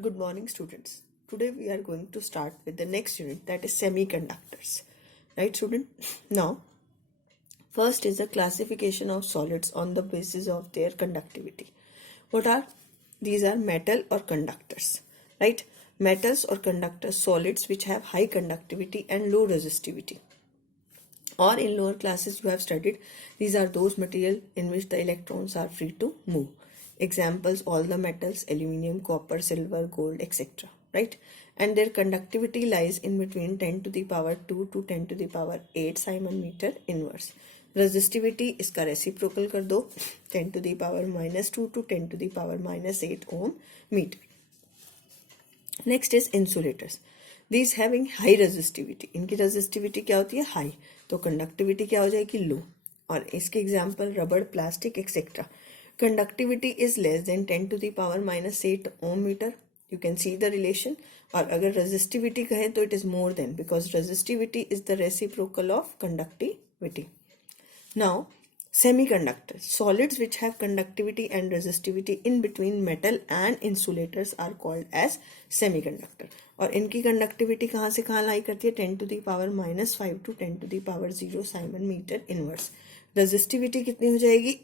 Good morning, students. Today we are going to start with the next unit, that is semiconductors. Right, student? Now, first is the classification of solids on the basis of their conductivity. What are these? Are metal or conductors, right? Metals or conductors, solids which have high conductivity and low resistivity. Or in lower classes you have studied, these are those material in which the electrons are free to move. Examples, all the metals, aluminium, copper, silver, gold, etc. Right? And their conductivity lies in between 10 to the power 2 to 10 to the power 8 Simon meter inverse. Resistivity इसका reciprocal कर दो 10 to the power -2 to 10 to the power -8 ohm meter. Next is insulators. These having high resistivity. इनकी resistivity क्या होती है? High. तो conductivity क्या हो जाएगी? लो. और इसके एग्जाम्पल रबड़, plastic etcetera. Conductivity is less than 10 to the power -8 ohm metre. You can see the relation. और अगर रेजिस्टिविटी कहें तो it is more than, because resistivity is the reciprocal of conductivity. Now semiconductors, solids which have conductivity and resistivity in between metal and insulators are called as semiconductor. और इनकी conductivity कहाँ से कहाँ लाई करती है? 10 to the power -5 to 10 to the power 0 siemens metre inverse. Resistivity कितनी हो जाएगी?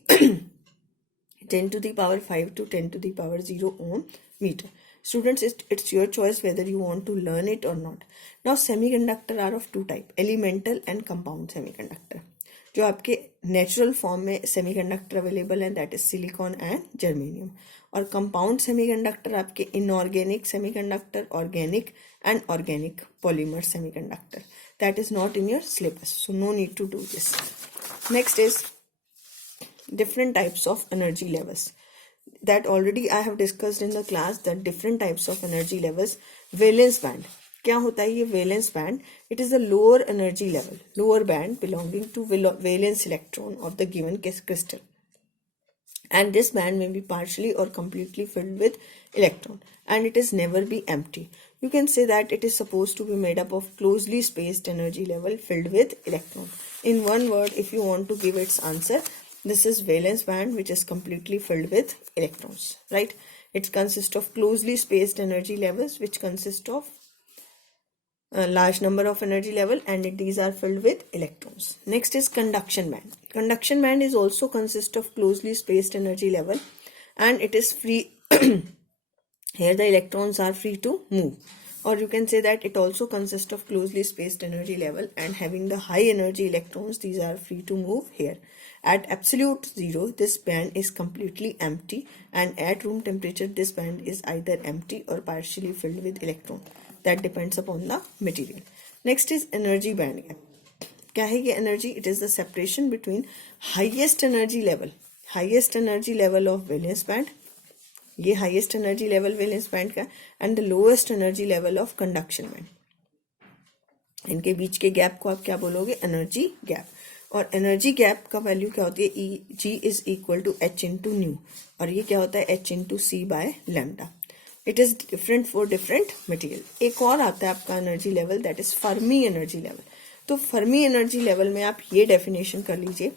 10 to the power 5 to 10 to the power 0 ohm meter. Students, it's your choice whether you want to learn it or not. Now semiconductor are of two type, elemental and compound semiconductor. जो आपके natural form में semiconductor available है, that is silicon and germanium. और compound semiconductor आपके inorganic semiconductor, organic and organic polymer semiconductor. That is not in your syllabus, so no need to do this. Next is different types of energy levels that already I have discussed in the class, that different types of energy levels. Valence band, क्या होता है ये valence band? It is a lower energy level, lower band belonging to valence electron of the given crystal, and this band may be partially or completely filled with electron, and it is never be empty. You can say that it is supposed to be made up of closely spaced energy level filled with electron. In one word, if you want to give its answer, this is valence band which is completely filled with electrons, right? It consists of closely spaced energy levels which consist of a large number of energy level, and these are filled with electrons. Next is conduction band. Conduction band is also consist of closely spaced energy level, and it is free. Here the electrons are free to move. Or you can say that it also consists of closely spaced energy level and having the high energy electrons. These are free to move here. At absolute zero, this band is completely empty, and at room temperature, this band is either empty or partially filled with electron. That depends upon the material. Next is energy band gap. क्या है ये energy? It is the separation between highest energy level of valence band. ये highest energy level valence band का, and the lowest energy level of conduction band. इनके बीच के gap को आप क्या बोलोगे? Energy gap. और एनर्जी गैप का वैल्यू क्या होती है? G is equal to H into nu, और ये क्या होता है? H into C by lambda. It is different for different material. एक और आता है आपका energy level, that is Fermi energy level. तो फर्मी एनर्जी लेवल में आप ये डेफिनेशन कर लीजिए,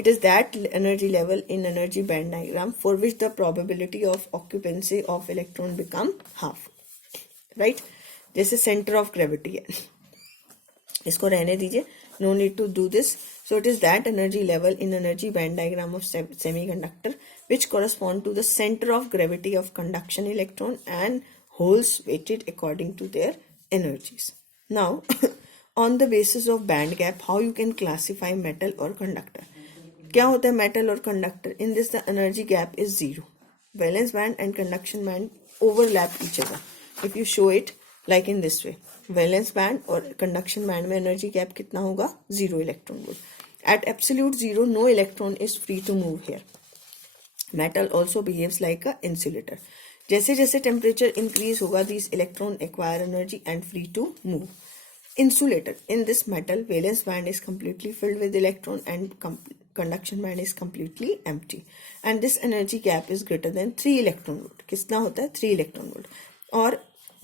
it is that energy level in energy band diagram for which the probability of occupancy of electron become half, right? जैसे center of gravity है, इसको रहने दीजिए, no need to do this. So it is that energy level in energy band diagram of semiconductor which correspond to the center of gravity of conduction electron and holes weighted according to their energies. Now on the basis of band gap, how you can classify metal or conductor? क्या होता है metal और conductor? In this the energy gap is zero. Valence band and conduction band overlap each other. If you show it like in this way, valence band और conduction band में energy gap कितना होगा? 0 electron volt. At absolute zero, no electron is free to move here. Metal also behaves like a insulator. जैसे जैसे temperature increase होगा, this electron acquire energy and free to move. Insulator. In this metal, valence band is completely filled with electron and conduction band is completely empty. And this energy gap is greater than 3 electron volt. कितना होता है? 3 electron volt. और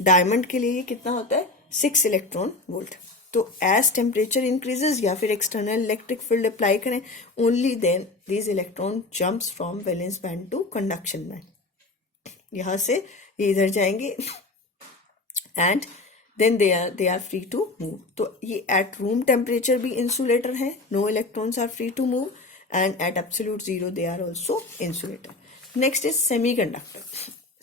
diamond के लिए कितना होता है? 6 electron volt. तो as temperature increases या फिर external electric field apply करें, only then these electron jumps from valence band to conduction band. यहाँ से ये इधर जाएंगे and then they are free to move. तो ये एट रूम टेम्परेचर भी इंसुलेटर है, no electrons are free to move, and at absolute zero they are also insulator. Next is semiconductor.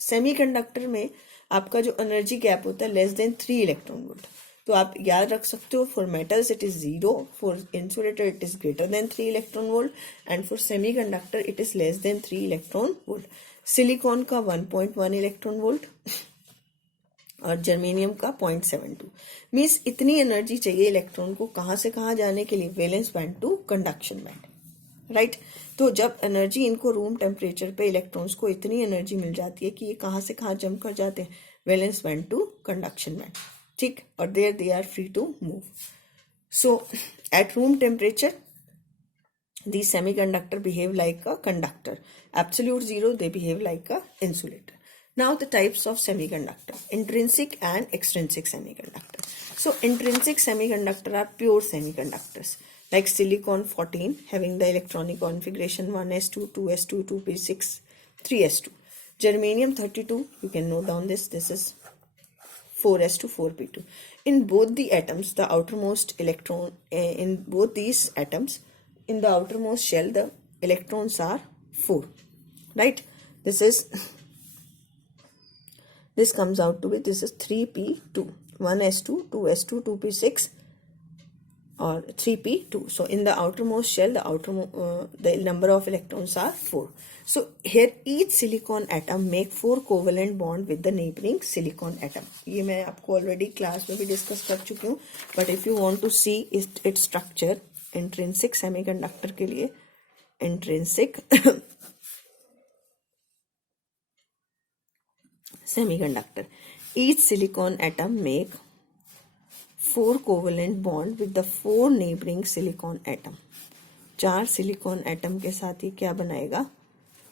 Semiconductor में आपका जो एनर्जी गैप होता है less than 3 electron volt. तो आप याद रख सकते हो, for metals it is 0, for insulator it is greater then 3 electron volt, and for semiconductor it is less then 3 electron volt. Silicon का 1.1 इलेक्ट्रॉन वोल्ट और जर्मेनियम का 0.72. मीन्स इतनी एनर्जी चाहिए इलेक्ट्रॉन को कहाँ से कहाँ जाने के लिए, valence band to conduction band, right. तो जब एनर्जी इनको रूम टेम्परेचर पे इलेक्ट्रॉन्स को इतनी एनर्जी मिल जाती है कि ये कहाँ से कहाँ जंप कर जाते हैं, valence band to conduction band, ठीक. और there they are free to move. So at room temperature these semiconductor behave like a conductor. Absolute zero they behave like a insulator. Now the types of semiconductor: intrinsic and extrinsic semiconductor. So intrinsic semiconductor are pure semiconductors like silicon 14 having the electronic configuration 1s2 2s2 2p6 3s2. Germanium 32, you can note down this is 4s2 4p2. In both the atoms, the outermost electron in both these atoms, in the outermost shell the electrons are 4, right. This comes out to be, this is 3p2, 1s2 2s2 2p6 or 3p2. So in the outermost shell the number of electrons are 4. So here each silicon atom make 4 covalent bond with the neighboring silicon atom. ये मैं आपको already class में भी discuss कर चुकी हूँ, but if you want to see its structure, intrinsic semiconductor के लिए intrinsic semiconductor, each silicon atom make 4 covalent bond with the 4 neighbouring silicon atom. 4 silicon atom के साथ ही क्या बनाएगा,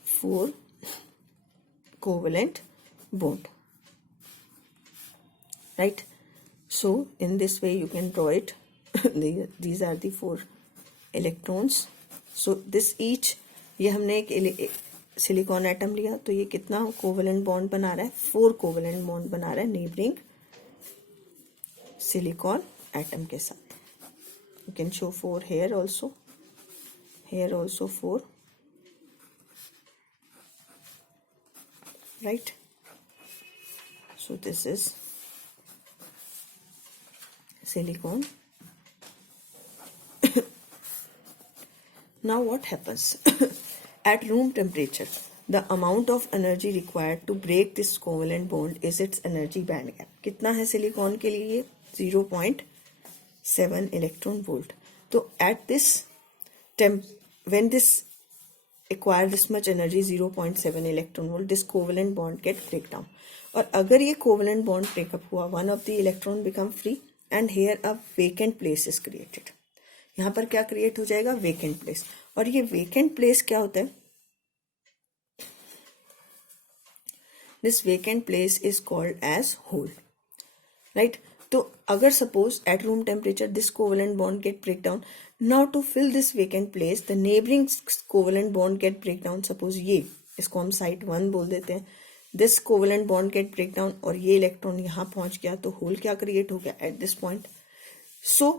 4 covalent bond, right. So in this way you can draw it. These are the 4 electrons. So this each, ये हमने एक silicon atom लिया तो ये कितना कोवेलेंट बॉन्ड बना रहा है, 4 कोवेलेंट बॉन्ड बना रहा है नेबरिंग सिलिकॉन एटम के साथ. You can show 4 here also, here also 4, right. So this is silicon. Now what happens? At room temperature, the amount of energy required to break this covalent bond is its energy band gap. कितना है silicon के लिए, 0.7 electron volt. तो at this when this acquire this much energy 0.7 electron volt, this covalent bond get break down. और अगर ये covalent bond break up हुआ, one of the electron become free and here a vacant place is created. यहाँ पर क्या create हो जाएगा, vacant place. और ये वेकेंट प्लेस क्या होता है, this vacant place is called as hole, right. तो अगर suppose at room temperature this covalent bond get break down, now to fill this vacant place the neighbouring covalent bond get break down. Suppose ये, इसको हम site 1 बोल देते हैं. This covalent bond get break down और ये electron यहाँ पहुंच गया तो होल क्या क्रिएट हो गया एट दिस पॉइंट. सो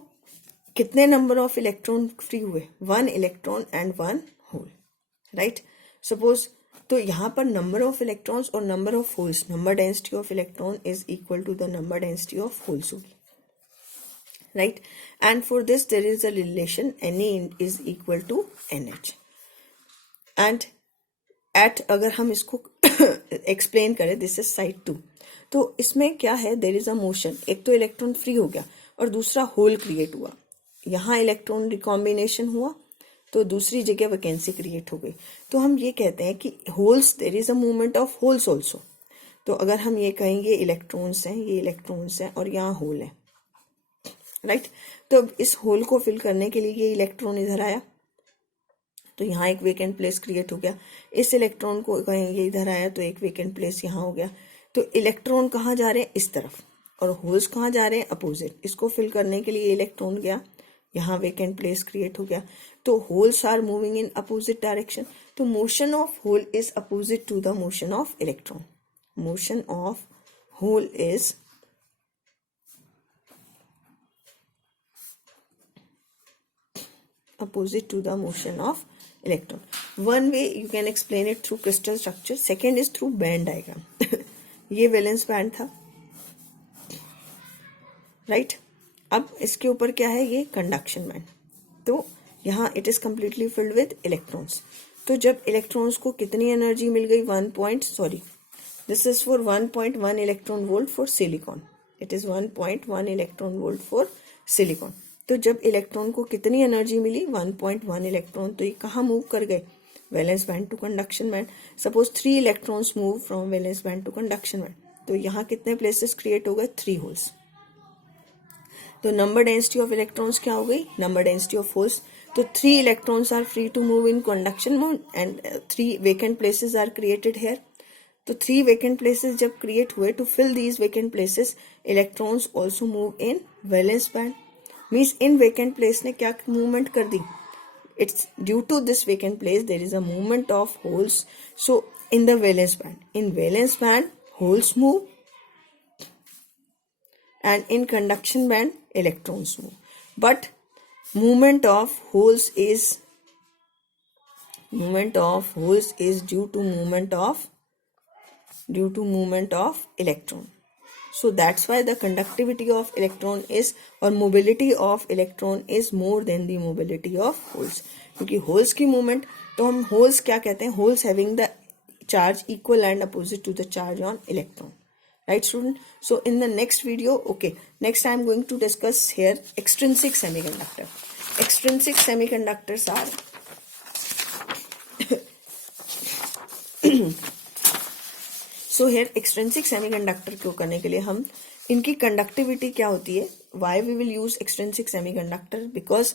कितने नंबर ऑफ इलेक्ट्रॉन फ्री हुए, 1 electron and 1 hole, right. Suppose तो यहाँ पर नंबर ऑफ इलेक्ट्रॉन्स और number of holes, number density of electron is equal to the number density of holes होगी, right. And for this there is a relation Na is equal to NH. And at, अगर हम इसको explain करें, this is side 2. तो इसमें क्या है, there is a motion. एक तो इलेक्ट्रॉन फ्री हो गया और दूसरा होल क्रिएट हुआ. यहाँ इलेक्ट्रॉन रिकॉम्बिनेशन हुआ तो दूसरी जगह वैकेंसी क्रिएट हो गई. तो हम ये कहते हैं कि holes, there is a movement of holes also. तो अगर हम ये कहेंगे इलेक्ट्रॉन्स हैं, ये इलेक्ट्रॉन्स हैं और यहाँ होल है, राइट. तो इस होल को फिल करने के लिए ये इलेक्ट्रॉन इधर आया तो यहाँ एक वेकेंट प्लेस क्रिएट हो गया. इस इलेक्ट्रॉन को कहेंगे इधर आया तो एक वेकेंट प्लेस यहाँ हो गया. तो इलेक्ट्रॉन कहाँ जा रहे हैं, इस तरफ, और होल्स कहाँ जा रहे हैं, अपोजिट. इसको फिल करने के लिए इलेक्ट्रॉन गया, यहाँ वेकेंट प्लेस क्रिएट हो गया. तो holes are moving in opposite direction. तो motion of hole is opposite to the motion of electron, motion of hole is opposite to the motion of electron. One way you can explain it through crystal structure, second is through band diagram. ये valence band था, right अब इसके ऊपर क्या है, ये conduction band. तो यहाँ it is completely filled with electrons. तो जब इलेक्ट्रॉन्स को कितनी एनर्जी मिल गई, this is for 1.1 electron volt for silicon. It is 1.1 electron volt for silicon. तो जब इलेक्ट्रॉन को कितनी एनर्जी मिली, 1.1 इलेक्ट्रॉन. तो ये कहाँ मूव कर गए, valence band to conduction band. Suppose 3 electrons move from valence band to conduction band. तो यहाँ कितने प्लेसेस क्रिएट हो गए, 3 होल्स. तो नंबर डेंसिटी ऑफ इलेक्ट्रॉन्स क्या हो गई, नंबर डेंसिटी ऑफ होल्स. तो 3 electrons are free to move in conduction mode and 3 vacant places are created here. तो 3 वेकेंट प्लेसेस जब क्रिएट हुए, to fill these vacant places electrons also move in valence band. Means in vacant place ने क्या movement कर दी, it's due to this vacant place there is a movement of holes. So in the valence band holes move and in conduction band electrons move, but movement of holes is due to movement of electron. So that's why the conductivity of electron is, or mobility of electron is more than the mobility of holes. क्योंकि holes की movement, तो हम holes क्या कहते हैं, holes having the charge equal and opposite to the charge on electron. Right student? So in the next video, next I am going to discuss here extrinsic semiconductor. Extrinsic semiconductors are so here extrinsic semiconductor को करने के लिए हम इनकी conductivity क्या होती है, why we will use extrinsic semiconductor, because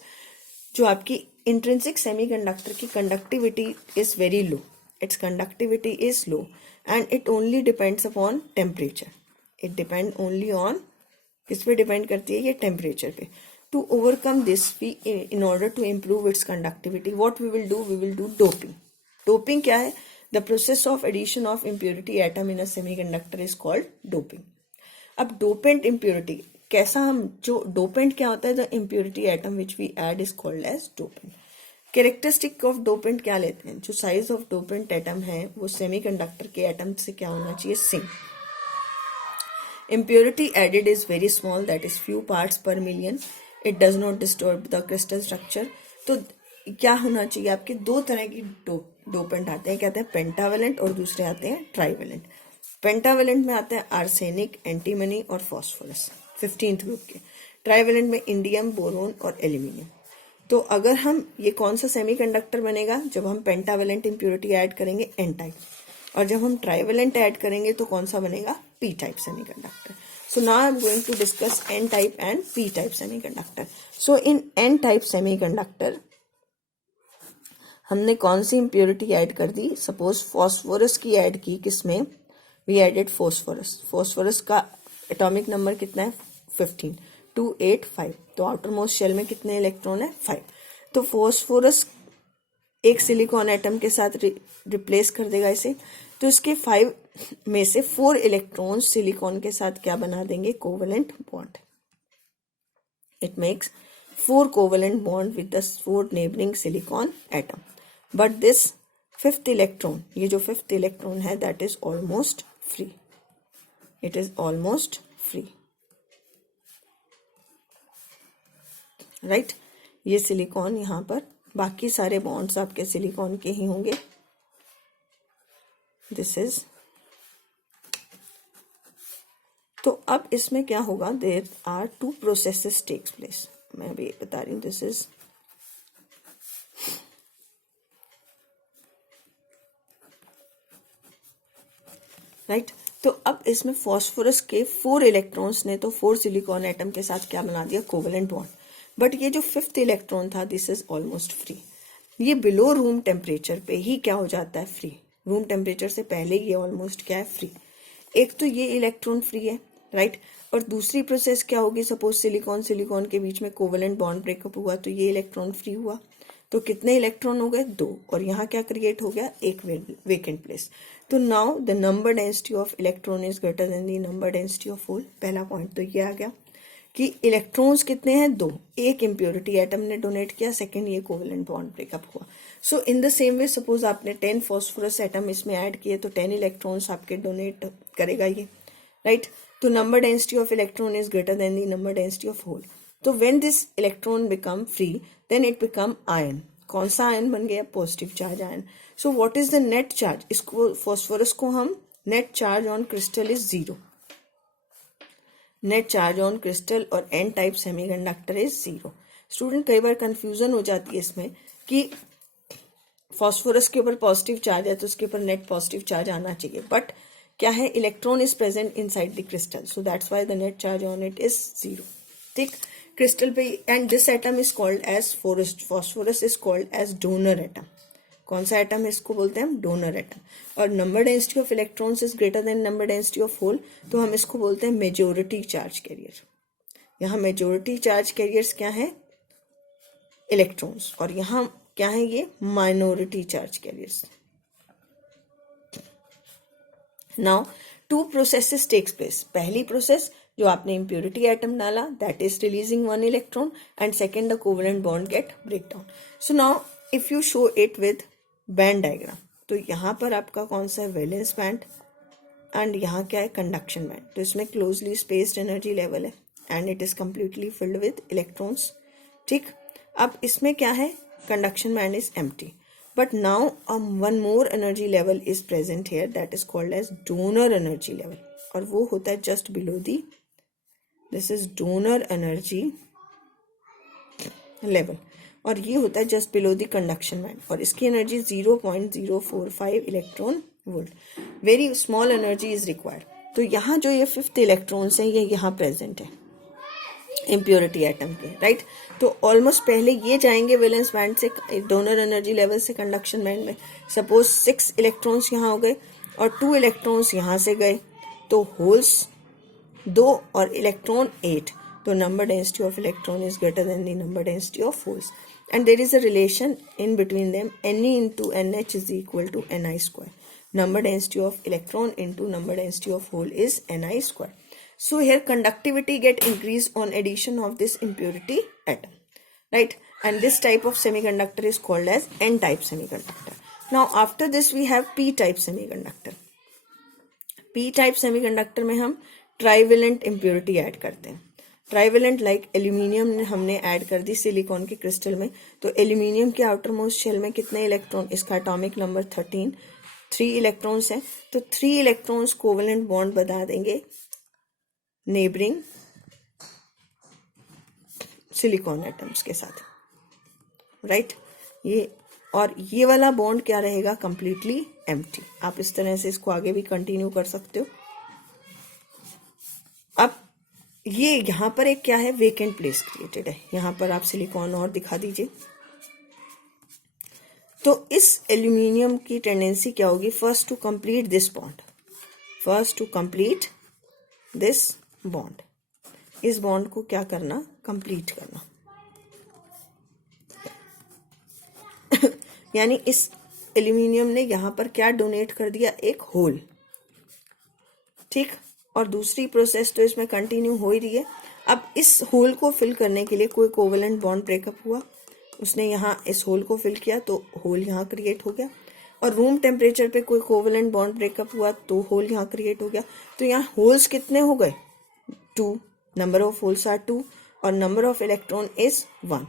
जो आपकी इंट्रिंसिक सेमीकंडक्टर की conductivity is very low, it's conductivity is low and it only depends upon temperature. It depend only on, किस पे डिपेंड करती है, ये टेम्परेचर पे. To overcome this we, in order to improve its conductivity, what we will do doping. Doping क्या है, The process of addition of impurity atom in a semiconductor is called doping. अब dopant impurity कैसा, हम जो dopant क्या होता है, the impurity atom which we add is called as dopant. Characteristic of dopant क्या लेते हैं, जो size of dopant atom है वो semiconductor के atom से क्या होना चाहिए, same. Impurity added is very small, that is few parts per million. It does not disturb the crystal structure. तो क्या होना चाहिए, आपके 2 तरह की डोपेंट आते हैं, कहते हैं पेंटावेलेंट और दूसरे आते हैं ट्राइवेलेंट. पेंटावेलेंट में आते हैं आर्सेनिक, एंटीमनी और फास्फोरस 15th ग्रुप के. ट्राइवेलेंट में इंडियम, बोरोन और एल्यूमिनियम. तो अगर हम, ये कौन सा सेमीकंडक्टर बनेगा, जब हम पेंटावेलेंट इंप्योरिटी ऐड करेंगे एन टाइप, और जब हम ट्राइवेलेंट ऐड करेंगे तो कौन सा बनेगा, P type semiconductor. So now I am going to discuss N type and P type semiconductor. So in N type semiconductor हमने कौन सी इम्प्योरिटी ऐड कर दी, सपोज फॉस्फोरस की ऐड की, किसमें, वी एडेड फॉस्फोरस. फॉस्फोरस का एटॉमिक नंबर कितना है, 15, 285. तो आउटर मोस्ट शेल में कितने इलेक्ट्रॉन है, 5. तो फॉस्फोरस एक सिलिकॉन एटम के साथ रिप्लेस कर देगा इसे. तो इसके 5 में से 4 इलेक्ट्रॉन सिलिकॉन के साथ क्या बना देंगे, covalent bond. It makes 4 covalent bond with the 4 neighbouring silicon atom. But this 5th electron, ये जो 5th इलेक्ट्रॉन है, that is almost free. It is almost free, right. ये सिलिकॉन यहाँ पर, बाकी सारे बॉन्ड्स आपके सिलिकॉन के ही होंगे. दिस इज, तो अब इसमें क्या होगा, there are 2 processes takes place. मैं अभी बता रही हूँ, दिस इज, राइट. तो अब इसमें फॉस्फोरस के 4 इलेक्ट्रॉन्स ने तो 4 सिलिकॉन एटम के साथ क्या बना दिया, कोवेलेंट बॉन्ड. बट ये जो 5th इलेक्ट्रॉन था, दिस इज ऑलमोस्ट फ्री. ये बिलो रूम टेम्परेचर पे ही क्या हो जाता है, फ्री. रूम टेम्परेचर से पहले ये ऑलमोस्ट क्या है, फ्री. एक तो ये इलेक्ट्रॉन फ्री है, राइट. और दूसरी प्रोसेस क्या होगी, सपोज सिलिकॉन के बीच में कोवेलेंट बॉन्ड ब्रेकअप हुआ तो ये इलेक्ट्रॉन फ्री हुआ. तो कितने इलेक्ट्रॉन हो गए? 2, और यहाँ क्या क्रिएट हो गया? एक वेकेंट प्लेस। तो now the number density of electron is greater than the number density of hole. पहला पॉइंट तो ये आ गया कि इलेक्ट्रॉन्स कितने हैं? 2, एक इम्प्योरिटी एटम ने डोनेट किया, सेकंड ये कोवेलेंट बॉन्ड ब्रेकअप हुआ। So in the same way suppose आपने 10 फॉस्फोरस एटम इसमें ऐड किए तो 10 इलेक्ट्रॉन्स आपके डोनेट करेगा ये, राइट? तो number density of electron is greater than the number density of hole. तो when this electron become free then it become ion. कौन सा आयन बन गया? Positive charge ion. So what is the net charge? इसको phosphorus को हम net charge on crystal is 0। Net charge on crystal और N type semiconductor is 0। Student कई बार कंफ्यूजन हो जाती है इसमें कि फॉस्फोरस के ऊपर पॉजिटिव चार्ज है तो उसके ऊपर नेट पॉजिटिव चार्ज आना चाहिए, बट क्या है? Electron is present inside the crystal, so that's why the net charge on it is 0। ठीक, क्रिस्टल पे, and this atom is called as phosphorus is called as donor atom. कौन सा atom है? इसको बोलते हैं हम डोनर एटम। और number density of electrons is greater than number density of hole, तो हम इसको बोलते हैं मेजोरिटी चार्ज कैरियर। यहाँ मेजोरिटी चार्ज कैरियर्स क्या है? इलेक्ट्रॉन्स। और यहाँ क्या है? ये minority charge carriers. Now 2 processes takes place. पहली प्रोसेस जो आपने इम्प्योरिटी एटम डाला, that is releasing 1 electron, and second the covalent bond get break down. So now if you show it with band diagram, तो यहाँ पर आपका कौन सा है? वैलेंस बैंड, एंड यहाँ क्या है? Conduction band. तो इसमें क्लोजली स्पेस्ड एनर्जी लेवल है and it is completely filled with electrons. ठीक, अब इसमें क्या है? Conduction band is empty, but now one more energy level is present here, that is called as donor energy level, और वो होता है just below the, this is donor energy level, और ये होता है just below the conduction band, और इसकी energy 0.045 electron volt. Very small energy is required. तो यहाँ जो ये 5th इलेक्ट्रॉन्स हैं ये यहाँ प्रेजेंट है इम्प्योरिटी एटम के, राइट? तो ऑलमोस्ट पहले ये जाएंगे वैलेंस बैंड से डोनर एनर्जी लेवल से कंडक्शन बैंड में। सपोज 6 इलेक्ट्रॉन्स यहाँ हो गए और 2 इलेक्ट्रॉन्स यहाँ से गए, तो होल्स 2 और इलेक्ट्रॉन 8, तो number density of electron is greater than the number density of holes, and there is a relation in between them. Ne into nh is equal to ni square. Number density of electron into number density of hole is ni square. So here conductivity get increased on addition of this impurity atom, right? And this type of semiconductor is called as n-type semiconductor. Now after this we have p-type semiconductor. p-type semiconductor में हम trivalent impurity add करते हैं। Trivalent like aluminium हमने add कर दी silicon के crystal में, तो aluminium के आउटर मोस्ट शेल में कितने इलेक्ट्रॉन? इसका एटॉमिक नंबर 13, 3 इलेक्ट्रॉन्स हैं, तो 3 इलेक्ट्रॉन्स कोवेलेंट बॉन्ड बना देंगे नेबरिंग सिलिकॉन एटम्स के साथ, राइट? ये और ये वाला बॉन्ड क्या रहेगा? Completely empty. आप इस तरह से इसको आगे भी कंटिन्यू कर सकते हो। अब ये यहाँ पर एक क्या है? वेकेंट प्लेस क्रिएटेड है। यहाँ पर आप सिलिकॉन और दिखा दीजिए। तो इस एल्यूमिनियम की टेंडेंसी क्या होगी? First to complete this bond, first to complete this bond, इस बॉन्ड को क्या करना? कंप्लीट करना। यानी इस एल्यूमिनियम ने यहाँ पर क्या डोनेट कर दिया? एक होल, ठीक? और दूसरी प्रोसेस तो इसमें कंटिन्यू हो ही रही है। अब इस होल को फिल करने के लिए कोई कोवेलेंट बॉन्ड ब्रेकअप हुआ, उसने यहाँ इस होल को फिल किया तो होल यहाँ क्रिएट हो गया, और रूम टेम्परेचर पे कोई कोवेलेंट बॉन्ड ब्रेकअप हुआ तो होल यहाँ क्रिएट हो गया। तो यहाँ होल्स कितने हो गए? 2, नंबर ऑफ होल्स आर 2 और नंबर ऑफ इलेक्ट्रॉन इज 1,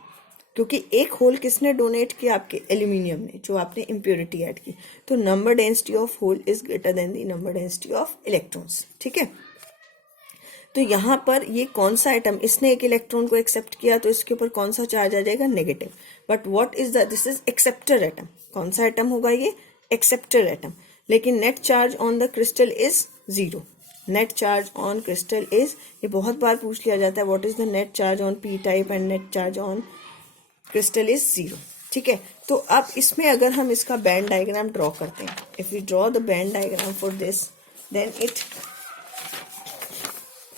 क्योंकि एक होल किसने डोनेट किया? आपके एल्यूमिनियम ने, जो आपने इम्प्योरिटी ऐड की। तो number density of hole is greater than the number density of electrons, ठीक है? तो यहाँ पर ये कौन सा एटम? इसने एक इलेक्ट्रॉन को एक्सेप्ट किया तो इसके ऊपर कौन सा चार्ज आ जाएगा? Negative. But what is this is acceptor atom. कौन सा एटम होगा ये? Acceptor atom. लेकिन net charge on the crystal is 0। Net charge on crystal is, ये बहुत बार पूछ लिया जाता है, what is the net charge on P type and net charge on crystal is 0, ठीक है? तो अब इसमें अगर हम इसका बैंड डायग्राम ड्रॉ करते हैं, if we draw the band diagram for this, then it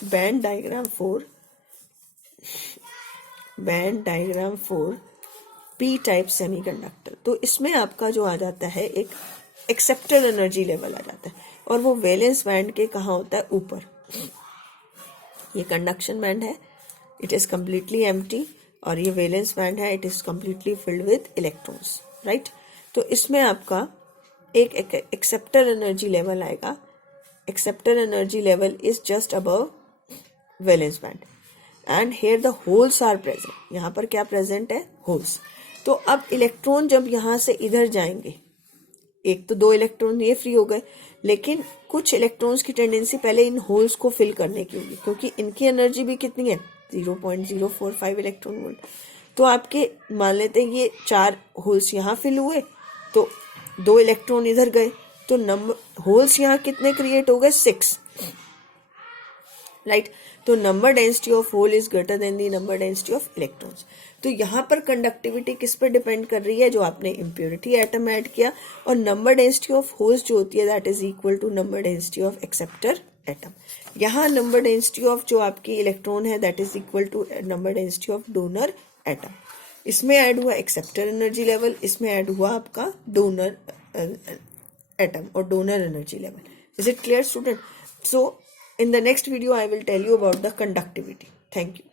band diagram for P type semiconductor. तो इसमें आपका जो आ जाता है एक एक्सेप्टर एनर्जी लेवल आ जाता है, और वो वैलेंस बैंड के कहाँ होता है, ऊपर। ये कंडक्शन बैंड है, इट इज कम्प्लीटली एम्प्टी, और ये वैलेंस बैंड है, it is completely filled with electrons, right. तो इसमें आपका एक एक्सेप्टर एनर्जी लेवल आएगा। Acceptor energy level is just above valence band, and here the holes are present. यहाँ पर क्या प्रेजेंट है, होल्स। तो अब इलेक्ट्रॉन जब यहाँ से इधर जाएंगे, एक तो 2 इलेक्ट्रॉन ये फ्री हो गए, लेकिन कुछ इलेक्ट्रॉन्स की टेंडेंसी पहले इन होल्स को फिल करने की होगी, क्योंकि इनकी एनर्जी भी कितनी है, 0.045 इलेक्ट्रॉन वोल्ट। तो आपके मान लेते हैं ये 4 होल्स यहाँ फिल हुए, तो 2 इलेक्ट्रॉन इधर गए, तो नंबर होल्स यहाँ कितने क्रिएट हो गए, 6, राइट। तो number density of hole is greater than the number density of electrons. तो यहाँ पर कंडक्टिविटी किस पर डिपेंड कर रही है, जो आपने इम्प्योरिटी एटम ऐड किया, और नंबर डेंसिटी ऑफ होल्स जो होती है that is equal to number density of acceptor atom. यहाँ नंबर डेंसिटी ऑफ जो आपकी इलेक्ट्रॉन है that is equal to number density of donor atom. इसमें ऐड हुआ एक्सेप्टर एनर्जी लेवल, इसमें ऐड हुआ आपका डोनर एटम और donor energy level. Is it clear student? So in the next video I will tell you about the conductivity. Thank you.